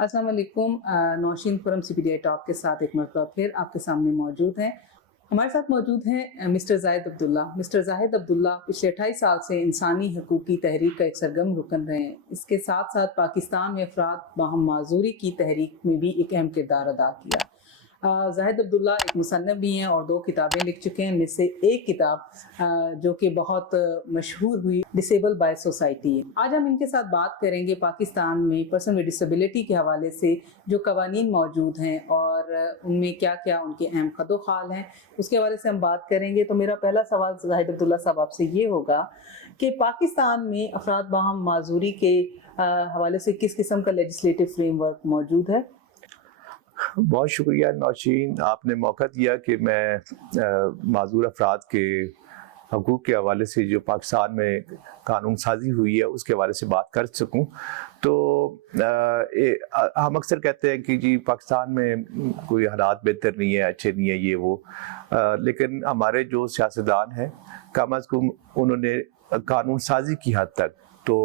अस्सलाम वालेकुम। Nausheen forum CPDI talk के साथ एक मरतबा फिर आपके सामने मौजूद हैं। हमारे साथ मौजूद हैं मिस्टर जाहिद अब्दुल्ला। मिस्टर जाहिद अब्दुल्ला पिछले 28 साल से इंसानी हकूक़ की तहरीक का एक सरगर्म रुकन रहे हैं। इसके साथ साथ पाकिस्तान में अफराद बाहम माजूरी की तहरीक में भी एक अहम किरदार अदा किया। जाहिद अब्दुल्ला एक मुसन्निफ़ भी हैं और 2 किताबें लिख चुके हैं। इनमें से एक किताब जो कि बहुत मशहूर हुई, डिसेबल बाय सोसाइटी है। आज हम इनके साथ बात करेंगे पाकिस्तान में पर्सन विद डिसेबिलिटी के हवाले से जो कवानीन मौजूद हैं और उनमें क्या क्या उनके अहम ख़ाल हैं, उसके हवाले से हम बात करेंगे। तो मेरा पहला सवाल जाहिद अब्दुल्ला साहब आपसे ये होगा कि पाकिस्तान में अफराद बाहम माजूरी के हवाले से किस किस्म का लेजिस्लेटिव फ्रेमवर्क मौजूद है? बहुत शुक्रिया नौशीन, आपने मौका दिया कि मैं माजूर अफराद के हकूक़ के हवाले से जो पाकिस्तान में कानून साजी हुई है उसके हवाले से बात कर सकूं। तो हम अक्सर कहते हैं कि जी पाकिस्तान में कोई हालात बेहतर नहीं है, अच्छे नहीं है, ये वो, लेकिन हमारे जो सियासतदान हैं कम अज़ कम उन्होंने कानून साजी की हद तक तो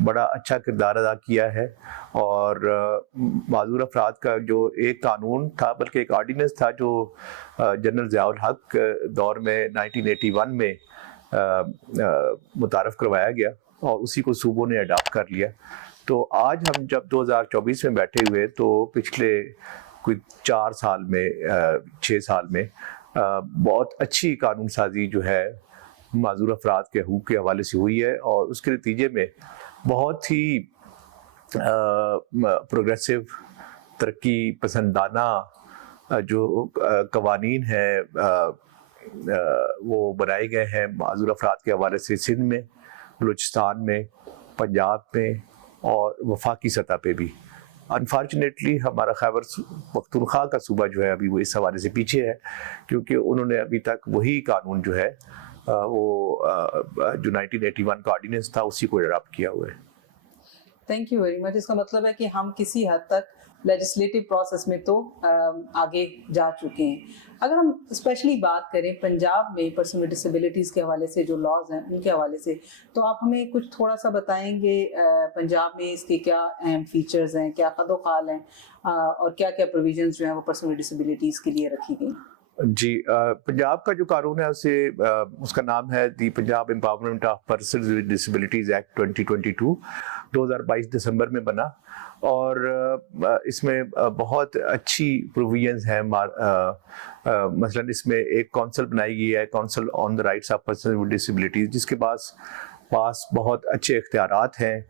बड़ा अच्छा किरदार अदा किया है। और माजूर अफराद का जो एक कानून था, बल्कि एक आर्डिनेंस था जो जनरल ज़ियाउल हक दौर में 1981 में मुतारफ़ करवाया गया और उसी को सूबों ने अडॉप्ट कर लिया। तो आज हम जब 2024 में बैठे हुए तो पिछले कोई 4 साल में 6 साल में बहुत अच्छी कानून साजी जो है माजूर अफराद के हकूक़ के हवाले से हुई है और उसके नतीजे में बहुत ही प्रोग्रेसिव, तरक्की पसंदाना जो कवानीन है वो बनाए गए हैं माजूर अफराद के हवाले से सिंध में, बलूचिस्तान में, पंजाब में और वफाकी सतह पे भी। अनफॉर्चुनेटली हमारा खैबर पख्तूनख्वा का सूबा जो है अभी वो इस हवाले से पीछे है, क्योंकि उन्होंने अभी तक वही कानून जो है वो जो 1981 का ऑर्डिनेंस था उसी को अडॉप्ट किया हुआ है। Thank you very much. इसका मतलब है कि हम किसी हद तक लेजिस्लेटिव प्रोसेस में तो आगे जा चुके हैं। अगर हम स्पेशली बात करें पंजाब में पर्सन विद डिसेबिलिटीज़ के हवाले से जो लॉज हैं उनके हवाले से, तो आप हमें कुछ थोड़ा सा बताएंगे पंजाब में इसके क्या अहम फीचर्स हैं, क्या ख़ाल हैं और क्या क्या प्रोविजंस जो हैं वो पर्सन विद डिसेबिलिटीज़ के लिए रखी गई? जी, पंजाब का जो कानून है उसे उसका नाम है the Punjab empowerment of persons with disabilities act 2022, 2022 दिसंबर में बना और इसमें बहुत अच्छी प्रोविजंस हैं। मसलन इसमें एक काउंसिल बनाई गई है, council on the rights of person with disabilities, जिसके पास बहुत अच्छे इख्तियारात हैं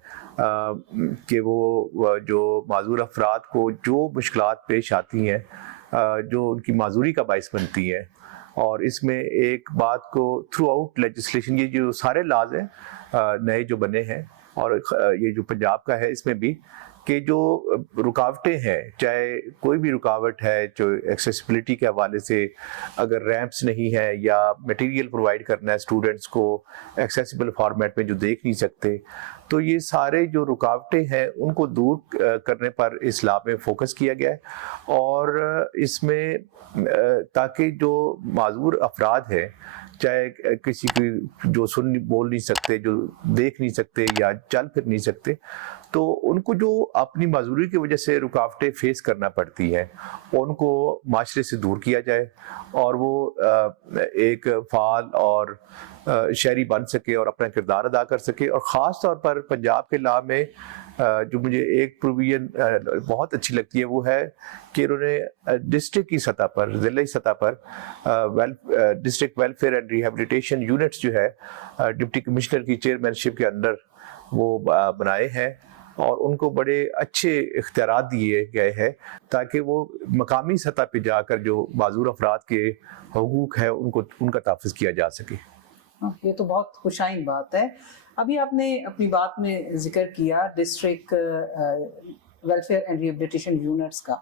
कि वो जो माजूर अफराद को जो मुश्किलात पेश आती हैं, जो उनकी माजूरी का बाइस बनती है, और इसमें एक बात को थ्रू आउट लेजिस्लेशन, ये जो सारे लाज हैं नए जो बने हैं और ये जो पंजाब का है इसमें भी, कि जो रुकावटें हैं, चाहे कोई भी रुकावट है जो एक्सेसिबिलिटी के हवाले से, अगर रैंप्स नहीं है या मटेरियल प्रोवाइड करना है स्टूडेंट्स को एक्सेसिबल फॉर्मेट में जो देख नहीं सकते, तो ये सारे जो रुकावटें हैं उनको दूर करने पर इस लॉ में फोकस किया गया है। और इसमें ताकि जो माजूर अफराद हैं, चाहे किसी की जो सुन बोल नहीं सकते, जो देख नहीं सकते या चल फिर नहीं सकते, तो उनको जो अपनी माजूरी की वजह से रुकावटें फेस करना पड़ती हैं उनको माशरे से दूर किया जाए और वो एक फ़ाल और शहरी बन सके और अपना किरदार अदा कर सके। और ख़ास तौर पर पंजाब के लॉ में जो मुझे एक प्रोविजन बहुत अच्छी लगती है वो है कि उन्होंने डिस्ट्रिक्ट की सतह पर, ज़िले की सतह पर district welfare and rehabilitation units जो है डिप्टी कमिश्नर की चेयरमैनशिप के अंदर वो बनाए हैं और उनको बड़े अच्छे इख्तियारात दिए गए हैं ताकि वो मकामी सतह पे जाकर जो माजूर अफराद के हकूक़ है उनको उनका तहफ़्फ़ुज़ किया जा सके। ये तो बहुत खुशाइन बात है। अभी आपने अपनी बात में जिक्र किया district welfare and rehabilitation units का,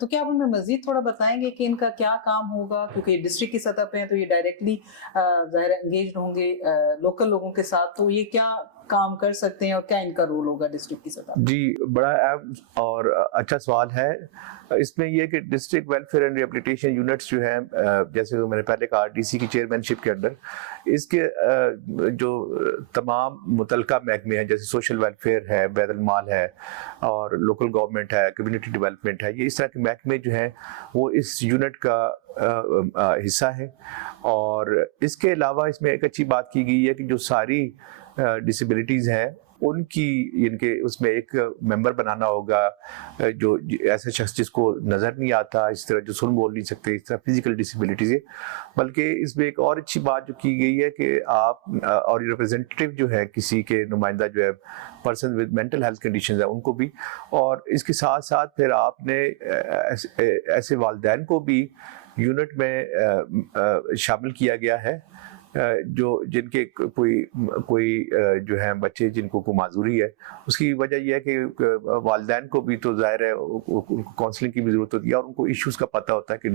तो क्या आप हमें मज़ीद थोड़ा बताएंगे कि इनका क्या काम होगा? क्योंकि डिस्ट्रिक्ट की सतह पे हैं तो ये डायरेक्टली ज़ाहिर एंगेज होंगे लोकल लोगों के साथ, तो ये क्या काम कर सकते हैं और क्या इनका रोल होगा डिस्ट्रिक्ट की सतह? जी, बड़ा अहम और अच्छा सवाल है। इसमें ये कि district welfare and rehabilitation units जो हैं, जैसे मैंने पहले कहा, डीसी की चेयरमैनशिप के अंडर इसके जो तमाम मुतलका महकमे हैं, जैसे सोशल वेलफेयर है, बैतुल माल है और लोकल गवर्नमेंट है, कम्युनिटी डेवलपमेंट है, ये इस तरह के महकमे जो हैं वो इस यूनिट का हिस्सा है। और इसके अलावा इसमें एक अच्छी बात की गई है कि जो सारी डिसेबिलिटीज़ हैं उनकी इनके उसमें एक मेंबर बनाना होगा, जो ऐसे शख्स जिसको नज़र नहीं आता, इस तरह जो सुन बोल नहीं सकते, इस तरह फिजिकल डिसेबिलिटीज़ है। बल्कि इसमें एक और अच्छी बात जो की गई है कि आप और रिप्रेजेंटेटिव जो है, किसी के नुमाइंदा जो है person with mental health condition है उनको भी, और इसके साथ साथ फिर आपने ऐसे वालिदैन को भी यूनिट में शामिल किया गया है जो जिनके कोई जो है बच्चे जिनको को माजूरी है। उसकी वजह यह है कि वालिदैन को भी तो ज़ाहिर है उनको काउंसलिंग की भी ज़रूरत होती है और उनको इश्यूज़ का पता होता है कि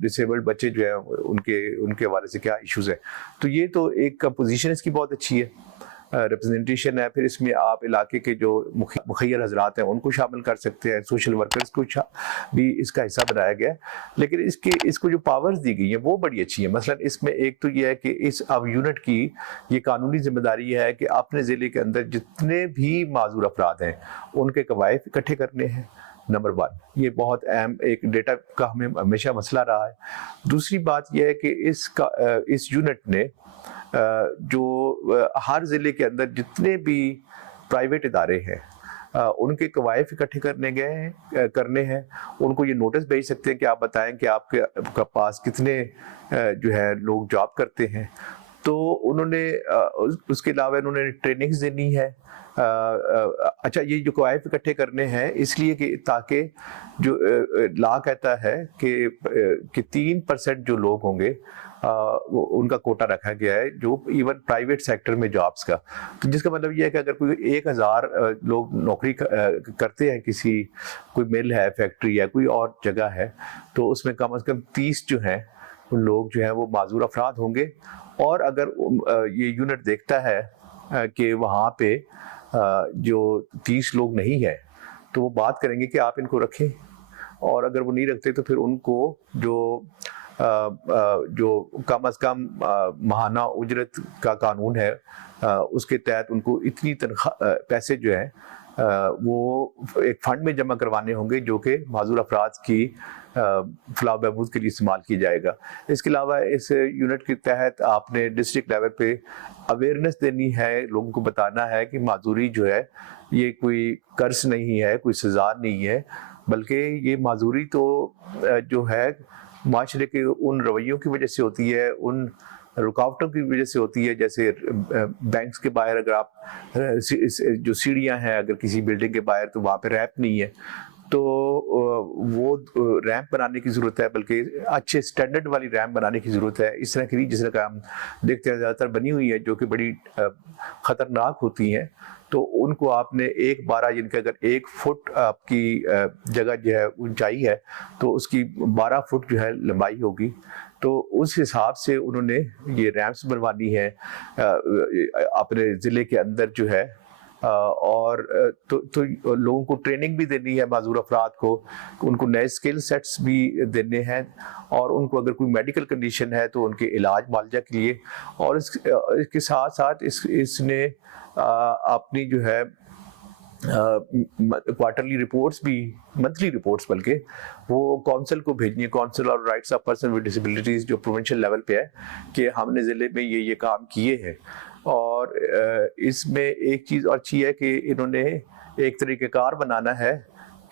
डिसेबल्ड बच्चे जो है उनके हवाले से क्या इश्यूज़ है। तो ये तो एक पोजीशन इसकी बहुत अच्छी है, रिप्रेजेंटेशन है। फिर इसमें आप इलाके के जो मुखियर हजरात हैं उनको शामिल कर सकते हैं, सोशल वर्कर्स को भी इसका हिस्सा बनाया गया है। लेकिन इसको जो पावर्स दी गई हैं वो बड़ी अच्छी है। मसलन इसमें एक तो ये है कि इस अब यूनिट की ये कानूनी जिम्मेदारी है कि अपने ज़िले के अंदर जितने भी माजूर अफराद हैं उनके कवायद इकट्ठे करने हैं, नंबर 1। ये बहुत अहम एक डेटा का हमें हमेशा मसला रहा है। दूसरी बात यह है कि इस यूनिट ने जो हर ज़िले के अंदर जितने भी प्राइवेट इदारे हैं उनके कवायद इकट्ठे करने हैं। उनको ये नोटिस भेज सकते हैं कि आप बताएं कि आपके पास कितने जो है लोग जॉब करते हैं। तो उन्होंने उसके अलावा उन्होंने ट्रेनिंग्स देनी है। अच्छा, ये जो कवायद इकट्ठे करने हैं इसलिए कि ताकि जो लॉ कहता है कि 3% जो लोग होंगे उनका कोटा रखा गया है जो इवन प्राइवेट सेक्टर में जॉब्स का। तो जिसका मतलब ये है कि अगर कोई 1000 लोग नौकरी करते हैं, कोई मिल है, फैक्ट्री है, कोई और जगह है, तो उसमें कम से कम 30 जो हैं उन लोग जो हैं वो माजूर अफराद होंगे। और अगर ये यूनिट देखता है कि वहाँ पे जो 30 लोग नहीं है तो वो बात करेंगे कि आप इनको रखें, और अगर वो नहीं रखते तो फिर उनको जो कम अज़ कम माहाना उजरत का कानून है उसके तहत उनको इतनी तनख्वाह पैसे जो है वो एक फंड में जमा करवाने होंगे जो कि माजूर अफराद की फलाह बहबूद के लिए इस्तेमाल किया जाएगा। इसके अलावा इस यूनिट के तहत आपने डिस्ट्रिक्ट लेवल पे अवेयरनेस देनी है, लोगों को बताना है कि माजूरी जो है ये कोई कर्ज नहीं है, कोई सज़ा नहीं है, बल्कि ये माजूरी तो जो है माशरे के उन रवैयों की वजह से होती है, उन रुकावटों की वजह से होती है। जैसे बैंक्स के बाहर अगर आप जो सीढ़ियाँ हैं अगर किसी बिल्डिंग के बाहर, तो वहाँ पे रैंप नहीं है, तो वो रैंप बनाने की ज़रूरत है, बल्कि अच्छे स्टैंडर्ड वाली रैंप बनाने की ज़रूरत है। इस तरह की जिस तरह का हम देखते हैं ज़्यादातर बनी हुई है जो कि बड़ी ख़तरनाक होती हैं, तो उनको आपने 1/12 जिनके अगर 1 फुट आपकी जगह जो है ऊंचाई है तो उसकी 12 फुट जो है लंबाई होगी। तो उस हिसाब से उन्होंने ये रैंप्स बनवानी है अपने ज़िले के अंदर जो है। और तो लोगों को ट्रेनिंग भी देनी है माजूर अफराद को, उनको नए स्किल सेट्स भी देने हैं, और उनको अगर कोई मेडिकल कंडीशन है तो उनके इलाज मुआवजा के लिए। और इसके साथ साथ इसने अपनी जो है क्वार्टरली रिपोर्ट्स भी, मंथली रिपोर्ट्स बल्कि, वो काउंसिल को भेजनी है, काउंसिल और rights of person with disabilities जो प्रोविंशियल लेवल पे है, कि हमने ज़िले में ये काम किए हैं। और इसमें एक चीज़ अच्छी है कि इन्होंने एक तरीक़ेकार बनाना है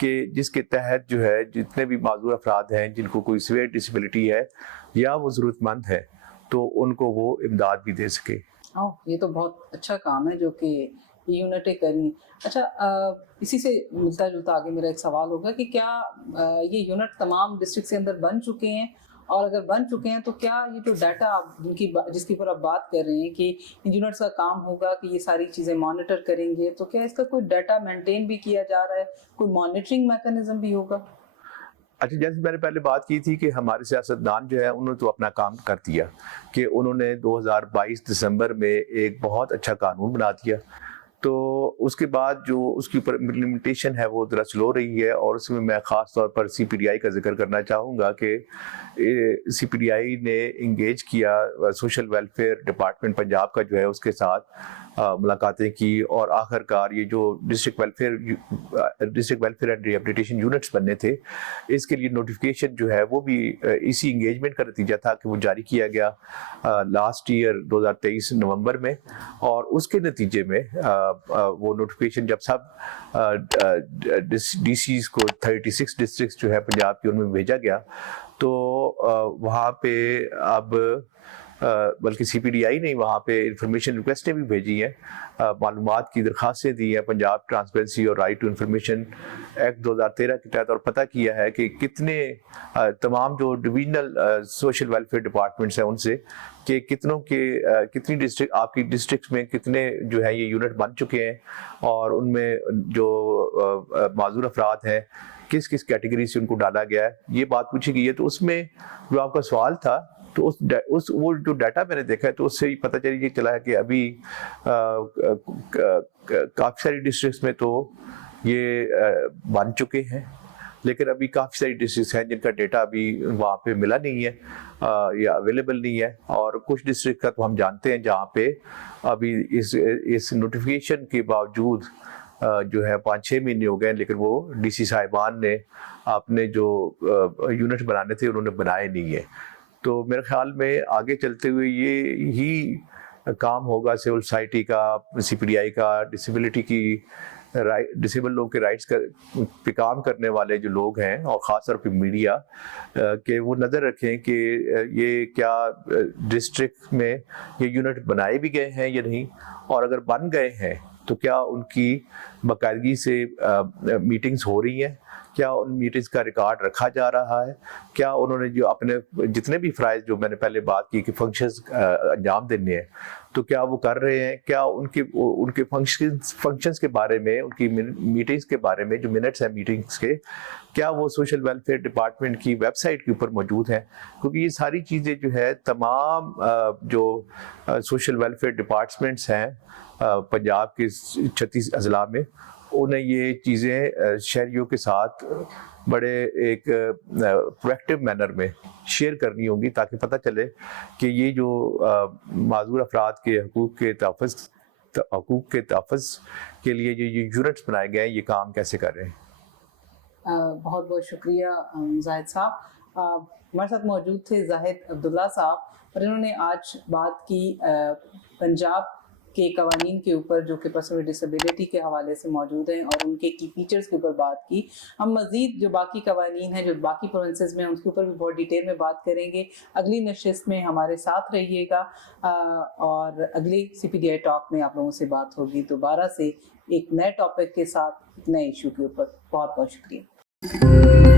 कि जिसके तहत जो है जितने भी माजूर अफराद हैं जिनको कोई सीवियर डिसेबिलिटी है या वो ज़रूरतमंद है तो उनको वो इमदाद भी दे सके। ये तो बहुत अच्छा काम है जो कि यूनिटें करी। अच्छा, इसी से मिलता जुलता आगे मेरा एक सवाल होगा कि क्या ये यूनिट तमाम डिस्ट्रिक्ट के अंदर बन चुके हैं, और अगर बन चुके हैं तो क्या ये जो डाटा जिसकी पर आप बात कर रहे हैं कि इन यूनिट्स का काम होगा कि ये सारी चीज़ें मॉनिटर करेंगे, तो क्या इसका कोई डाटा मेंटेन भी किया जा रहा है, कोई मॉनिटरिंग मैकेनिज्म भी होगा? اچھا، جیسے میں نے پہلے بات کی تھی کہ ہمارے سیاستدان جو ہے انہوں نے تو اپنا کام کر دیا کہ انہوں نے 2022 دسمبر میں ایک بہت اچھا قانون بنا دیا. تو اس کے بعد جو اس کی اوپر امپلیمنٹیشن ہے وہ ذرا سلو رہی ہے, اور اس میں خاص طور پر سی پی ڈی آئی کا ذکر کرنا چاہوں گا کہ سی پی ڈی آئی نے انگیج کیا سوشل ویلفیئر ڈپارٹمنٹ پنجاب کا جو ہے اس کے ساتھ ملاقاتیں کی, اور آخر کار یہ جو district welfare and rehabilitation units بننے تھے اس کے لیے نوٹیفیکیشن جو ہے وہ بھی اسی انگیجمنٹ کا نتیجہ تھا کہ وہ جاری کیا گیا لاسٹ ایئر 2023 نومبر میں. اور اس کے نتیجے میں وہ نوٹیفیکیشن جب سب ڈی سیز کو 36 ڈسٹرکٹس جو ہے پنجاب کی ان میں بھیجا گیا تو وہاں پہ اب بلکہ سی پی ڈی آئی نے وہاں پہ انفارمیشن ریکویسٹیں بھی بھیجی ہیں, معلومات کی درخواستیں دی ہیں پنجاب ٹرانسپیرنسی اور رائٹ ٹو انفارمیشن ایکٹ 2013 کے تحت, اور پتہ کیا ہے کہ کتنے تمام جو ڈویژنل سوشل ویلفیئر ڈپارٹمنٹس ہیں ان سے کہ کتنی ڈسٹرکٹ آپ کی ڈسٹرکٹس میں کتنے جو ہے یہ یونٹ بن چکے ہیں, اور ان میں جو معذور افراد ہیں کس کس کیٹیگری سے ان کو ڈالا گیا ہے, یہ بات پوچھی گئی ہے. تو اس میں جو آپ کا سوال تھا تو وہ جو ڈیٹا میں نے دیکھا ہے تو اس سے ہی پتہ چلا ہے کہ ابھی کافی ساری ڈسٹرکٹس میں تو یہ بن چکے ہیں, لیکن ابھی کافی ساری ڈسٹرکٹس ہیں جن کا ڈیٹا ابھی وہاں پہ ملا نہیں ہے یا اویلیبل نہیں ہے, اور کچھ ڈسٹرکٹ کا تو ہم جانتے ہیں جہاں پہ ابھی اس نوٹیفیکیشن کے باوجود جو ہے 5-6 مہینے ہو گئے لیکن وہ ڈی سی صاحبان نے اپنے جو یونٹ بنانے تھے انہوں نے بنائے نہیں ہیں. تو میرے خیال میں آگے چلتے ہوئے یہ ہی کام ہوگا سول سوسائٹی کا, سی پی ڈی آئی کا, ڈسیبلٹی کی ڈسیبل لوگوں کے رائٹس پہ کام کرنے والے جو لوگ ہیں اور خاص طور پہ میڈیا, کہ وہ نظر رکھیں کہ یہ کیا ڈسٹرکٹ میں یہ یونٹ بنائے بھی گئے ہیں یا نہیں, اور اگر بن گئے ہیں تو کیا ان کی باقاعدگی سے میٹنگز ہو رہی ہیں, کیا ان میٹنگز کا ریکارڈ رکھا جا رہا ہے, کیا انہوں نے جو اپنے جتنے بھی فرائض جو میں نے پہلے بات کی کہ فنکشنز انجام دینے ہیں تو کیا وہ کر رہے ہیں, کیا ان کے فنکشنز کے بارے میں, ان کی میٹنگز کے بارے میں جو منٹس ہیں میٹنگز کے, کیا وہ سوشل ویلفیئر ڈپارٹمنٹ کی ویب سائٹ کے اوپر موجود ہیں. کیونکہ یہ ساری چیزیں جو ہے تمام جو سوشل ویلفیئر ڈپارٹمنٹس ہیں پنجاب کے 36 اضلاع میں, انہیں یہ چیزیں شہریوں کے ساتھ بڑے ایک پرویکٹیو مینر میں شیئر کرنی ہوں گی تاکہ پتہ چلے کہ یہ جو معذور افراد کے حقوق کے تحفظ کے لیے جو یہ یونٹس بنائے گئے ہیں یہ کام کیسے کر رہے ہیں. بہت بہت شکریہ زاہد صاحب. ہمارے ساتھ موجود تھے زاہد عبداللہ صاحب, اور انہوں نے آج بات کی پنجاب کے قوانین کے اوپر جو کہ پرسن ود ڈسیبلٹی کے حوالے سے موجود ہیں, اور ان کے کی فیچرز کے اوپر بات کی. ہم مزید جو باقی قوانین ہیں جو باقی پروونسز میں اس کے اوپر بھی بہت ڈیٹیل میں بات کریں گے. اگلی نشست میں ہمارے ساتھ رہیے گا, اور اگلی سی پی ڈی آئی ٹاک میں آپ لوگوں سے بات ہوگی دوبارہ سے ایک نئے ٹاپک کے ساتھ, ایک نئے ایشو کے اوپر. بہت بہت شکریہ.